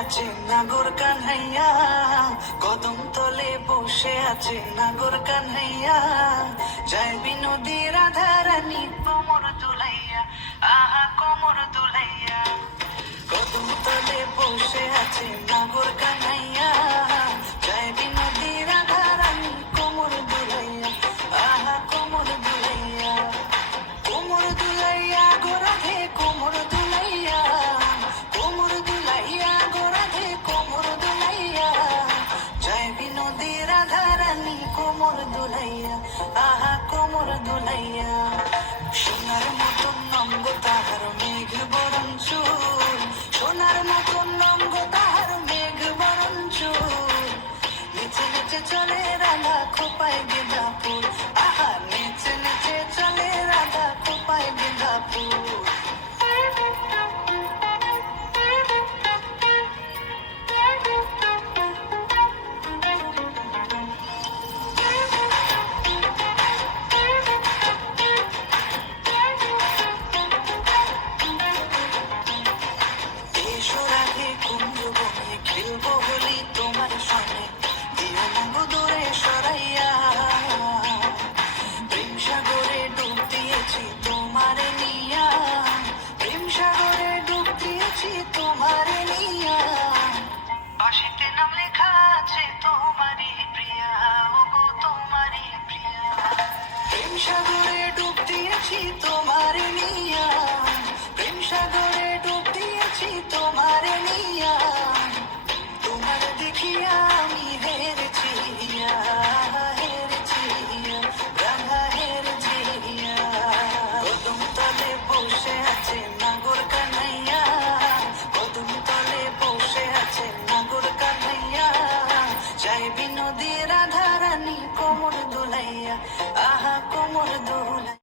আছে নাগর কানহাইয়া, কদম তলে বসে আছে নাগর কানহাইয়া, যায় বিনোদী রাধা রানী কোমর দুলাইয়া, আহা কোমর দুলাইয়া। কদম তলে বসে আছে নাগর কানহাইয়া, যায় বিনোদী রাধা রানী কোমর দুলাইয়া, আহা কোমর দুলাইয়া। কোমর দুলাইয়া গো রাধে কোমর দুলাইয়া, কোমর দুলাইয়া গো রাধে কোমর দুলাইয়া, যায় বিনোদী রাধা রানী কোমর দুলাইয়া, আহা কোমর দুলাইয়া। সোনার মতন নঙ্গ তাহার মেঘ বরণ চুল, সোনার মতন নঙ্গ তাহার মেঘ বরণ চুল, নেচে নেচে চলে রাধা খোপায় গেঁদা ফুল, আহা নেচে নেচে চলে রাধা খোপায় গেঁদা ফুল। এসো রাধে কুঞ্জ বনে খেলবো হোলি তোমার সঙ্গে, দিও না গো দূরে সরাইয়া, প্রেম সাগরে ডুব দিয়েছি তোমারে নিয়া, প্রেম সাগরে ডুব দিয়েছি তোমারে নিয়া, বাঁশিতে নাম লেখা আছে তোমারই প্রিয়া, ও গো তোমারই প্রিয়া। প্রেম সাগরে ডুব দিয়েছি তোমারে নিয়া, প্রেম সাগরে ডুব দিয়েছি তোমারে নিয়া, তোমার দেখিয়া আমি হেরেছি হিয়া, হেরেছি হিয়া, রাধা হেরেছি হিয়া। কদম তলে বসে আছে নাগর কানহাইয়া, কদম তলে বসে আছে নাগর কানহাইয়া, যায় বিনোদী রাধা রানী কোমর দুলাইয়া, আহা কোমর দুলাইয়া।